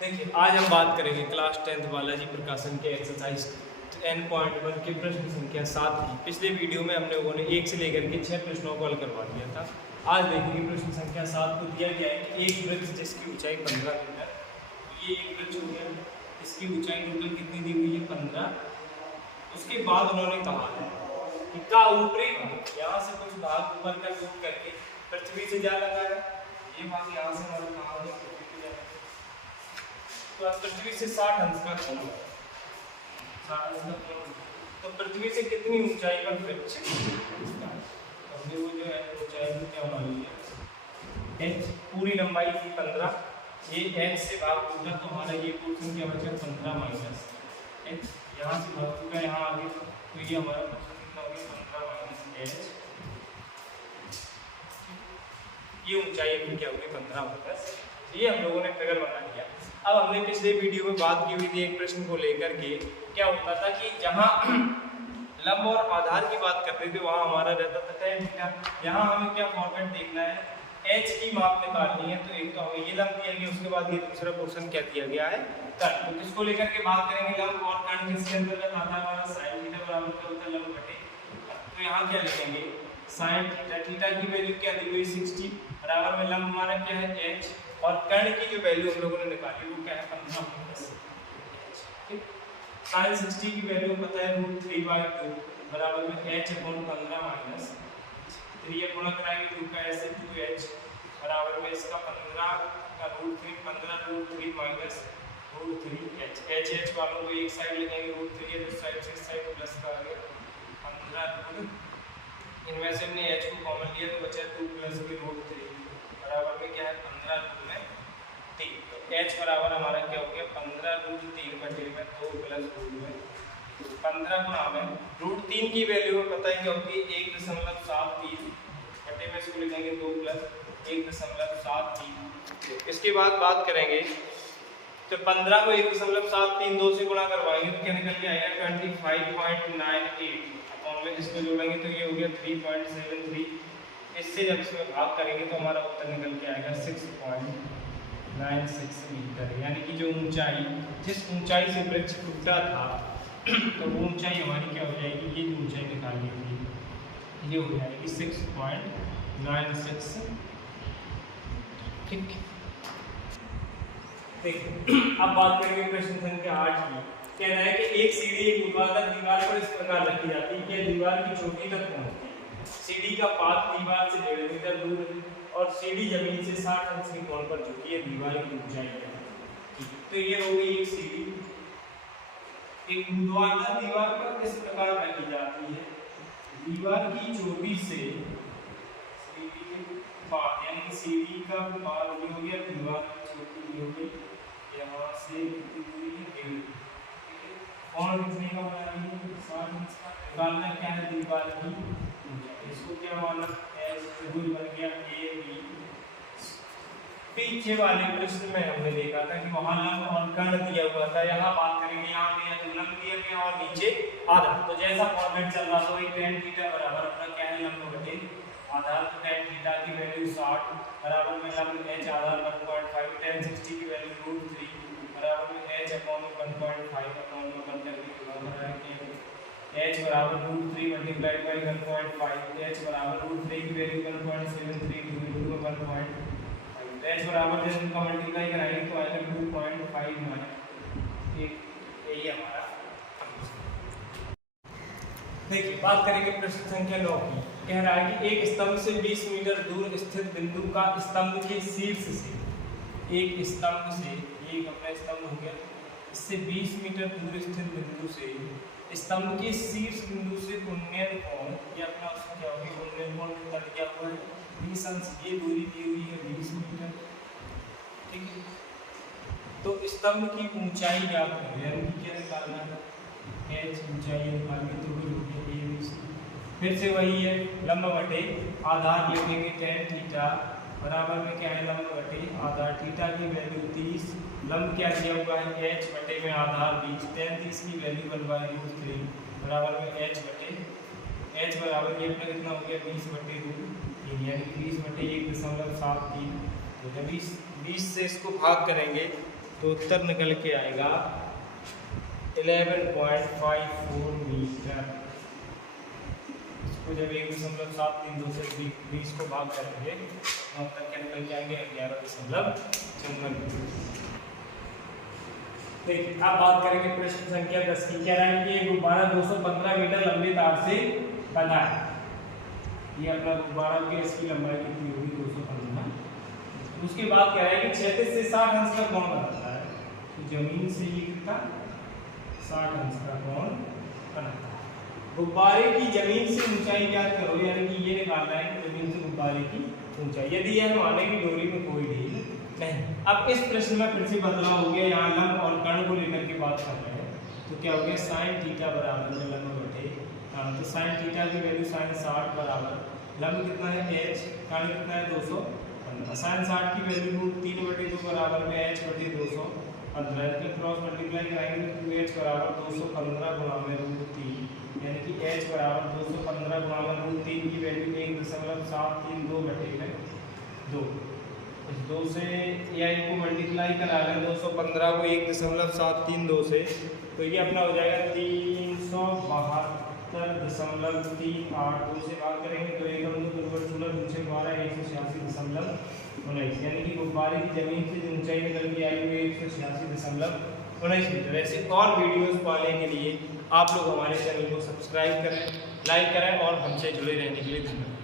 देखिए आज हम बात करेंगे क्लास 10th बालाजी प्रकाशन के एक्सरसाइज 10.1 के प्रश्न संख्या 7 की। पिछले वीडियो में हम लोगों ने 1 से लेकर के 6 प्रश्नों को हल करवा दिया था। आज देखेंगे प्रश्न संख्या 7 को दिया गया है कि एक वृक्ष जिसकी ऊंचाई 15 मीटर, ये एक वृक्ष हो गया, इसकी ऊंचाई टोटल कितनी दी हुई है 15। उसके बाद उन्होंने कहा है कि का ऊपरी भाग यहाँ से कुछ भाग ऊपर का जोड़ करके पृथ्वी से जा लगा है, ये भाग यहाँ से हमारा कहा है तो पृथ्वी से 60 अंश का कोण, 60 अंश का कोण, तो पृथ्वी से कितनी ऊंचाई पर वृक्ष हमने वो जो है ऊंचाई को क्या मान लिया h, पूरी लंबाई थी 15, ये h से भाग होगा तो हमारा ये पोर्शन क्या बचा 15 माइनस h, यहाँ से भाग होगा यहाँ आगे तो ये हमारा पोर्शन कितना हो गया 15 माइनस h, ये ऊंचाई अपनी क्या होगी 15 माइनस, ये हम लोगों ने फिगर बना लिया। अब हमने पिछले वीडियो में बात की हुई थी एक प्रश्न को लेकर के, क्या होता था कि जहां लंब और आधार की बात करते थे वहां हमारा रहता था tan थीटा। यहाँ हमें क्या फॉर्मेट देखना है, h की माप निकालनी है, तो एक तो हमें ये लंब दिया गया, उसके बाद ये दूसरा पोर्शन क्या दिया गया है कर्ण। तो किसको लेकर के बात करेंगे लंब और कर्ण, किसके अंतर्गत आता है हमारा sin थीटा बराबर क्या होता है लंब बटे, तो यहाँ क्या लिखेंगे sin थीटा, थीटा की वैल्यू क्या दी हुई 60 बराबर में लंब हमारा क्या है h, और कर्ण की जो वैल्यू हम लोगों ने निकाली वो क्या है 15 माइनस ठीक। sin 60 की वैल्यू पता है √3/2 बराबर में h अपॉन 15 माइनस 3 गुणा कराएंगे तो का ऐसे 2h बराबर में इसका 15 का √3, 15 √3 माइनस √3h, h वालों को एक साइड लिखेंगे √3 है, दूसरी साइड से इस साइड प्लस का आ गया 15 इनमें से हमने h को कॉमन लिया तो बचा 2 प्लस के √3 बराबर में क्या है 15 में 3, तो h बराबर हमारा क्या हो गया 15 √3 बटे में 2 प्लस में 15 गुणा में √3 की वैल्यू में पता है क्या होगी 1.73 बटे में इसको लिखेंगे 2 प्लस 1.73। इसके बाद बात करेंगे तो 15 को 1.73 2 से गुणा करवाएंगे तो क्या निकल के आएगा 25.98 अपॉन में इसको जोड़ेंगे तो ये हो गया 3.73, इससे जब इसमें भाग करेंगे तो हमारा उत्तर निकल के आएगा 6.96 मीटर, यानी कि जो ऊंचाई जिस ऊंचाई से वृक्ष टूटा था तो वो ऊंचाई हमारी क्या हो जाएगी, ये जो ऊंचाई निकाली थी ये हो जाएगी 6.96 ठीक। देखिए अब बात करेंगे प्रश्न संख्या 8 की। कह रहा है कि एक सीढ़ी एक ऊर्ध्वाधर दीवार पर इस प्रकार रखी जाती है कि दीवार की चोटी तक पहुंचती है, सीढ़ी का पाद दीवार से 1.5 मीटर दूर है और सीढ़ी जमीन से 60 अंश के कोण पर झुकी है, दीवार की ऊंचाई है। तो ये हो गई एक सीढ़ी एक ऊर्ध्वाधर दीवार पर इस प्रकार रखी जाती है, दीवार की चोटी से सीढ़ी के पाद यानी कि सीढ़ी का पाद जो हो गया दीवार की चोटी हो गई, यहाँ से कितनी दूरी है 1.5, कोण कितने का बनाएंगे 60 अंश का, निकालना क्या है दीवार की, इसको क्या माना एस त्रिभुज बन गया ए बी। पीछे वाले प्रश्न में हमने देखा था कि वहां लंब और कर्ण दिया हुआ था, यहाँ बात करेंगे यहाँ पे तो लंब दिया गया और नीचे आधार, तो जैसा फॉर्मेट चल रहा था वही tan थीटा बराबर अपना क्या है लंब बटे आधार, तो tan थीटा की वैल्यू 60 बराबर में लंब h आधार 1.5, tan 60 की वैल्यू √3 बराबर में h अपॉन 1.5 अपॉन में बन करके गुणा करेंगे h बराबर √3 मल्टीप्लाई बाय 1.5, h बराबर √3 की वैल्यू 1.73 डिवाइडेड बाय 1.5, h बराबर जब इनका मल्टीप्लाई कराएंगे तो आएगा 2.59, यही हमारा। देखिए बात करेंगे प्रश्न संख्या 9 की। कह रहा है कि एक स्तंभ से 20 मीटर दूर स्थित बिंदु का स्तंभ के शीर्ष से, एक स्तंभ से, एक अपना स्तंभ हो गया, इससे 20 मीटर दूर स्थित बिंदु से स्तंभ के शीर्ष बिंदु से उन्नयन कोण, ये अपना उसका क्या होगा उन्नयन कोण निकल गया हुआ है 20 अंश, ये दूरी दी हुई है 20 मीटर ठीक है। तो स्तंभ की ऊंचाई ज्ञात करें, यानी कि क्या निकालना है h ऊंचाई निकालनी तो हो गई a, फिर से वही है लंब बटे आधार लिखेंगे tan थीटा बराबर में क्या है लंब बटे आधार, थीटा की वैल्यू 30, लंब क्या दिया हुआ है h बटे में आधार 20, tan 30 की वैल्यू बनवाए √3 बराबर में h बटे h बराबर ये अपना कितना हो गया 20 बटे √3 यानी कि 20 बटे 1.73, तो जब 20 से इसको भाग करेंगे तो उत्तर निकल के आएगा 11.54 मीटर। इसको जब 1.732 से 20 को भाग करेंगे तो उत्तर क्या निकल के आएंगे 11.54 मीटर। देखिए अब बात करेंगे प्रश्न संख्या 10 की। कह रहा है कि एक गुब्बारा 215 मीटर लंबी तार से बना है। ये अपना गुब्बारा की इसकी लंबाई कितनी होगी 215। उसके बाद कह रहा है कि 36 से 60 अंश का कोण बनाता है। तो जमीन से ये कितना 60 अंश का कोण बनाता है। गुब्बारे की जमीन से ऊंचाई ज्ञात करो, यानी कि ये निकालना है कि जमीन से गुब्बारे की ऊंचाई। यदि यह माने कि डोरी में कोई ढील नहीं। अब इस प्रश्न में फिर से बदलाव हो गया, यहाँ लंब और कर्ण को लेकर के बात कर रहे हैं। तो क्या हो गया sin थीटा बराबर में लंब बटे तो sin थीटा की वैल्यू sin 60 बराबर लंब कितना है h, कर्ण कितना है 215। sin 60 की वैल्यू 3/2 बराबर में h बटे 215। इसके क्रॉस मल्टीप्लाई कराएंगे तो 2h बराबर 215 गुणा में √3, यानी कि h बराबर 215 गुणा में √3 की वैल्यू 1.732 बटे में 2। इस 2 से या इनको मल्टीप्लाई करा लें 215 को 1.732 से, तो ये अपना हो जाएगा 372.382 से भाग करेंगे तो 1 2 16 दूसरे 12 186.19, यानी कि गुब्बारे की जमीन से ऊंचाई निकल के आई हुई 186.19 मीटर। ऐसे और वीडियोस पाने के लिए आप लोग हमारे चैनल को सब्सक्राइब करें, लाइक करें और हमसे जुड़े रहने के लिए धन्यवाद।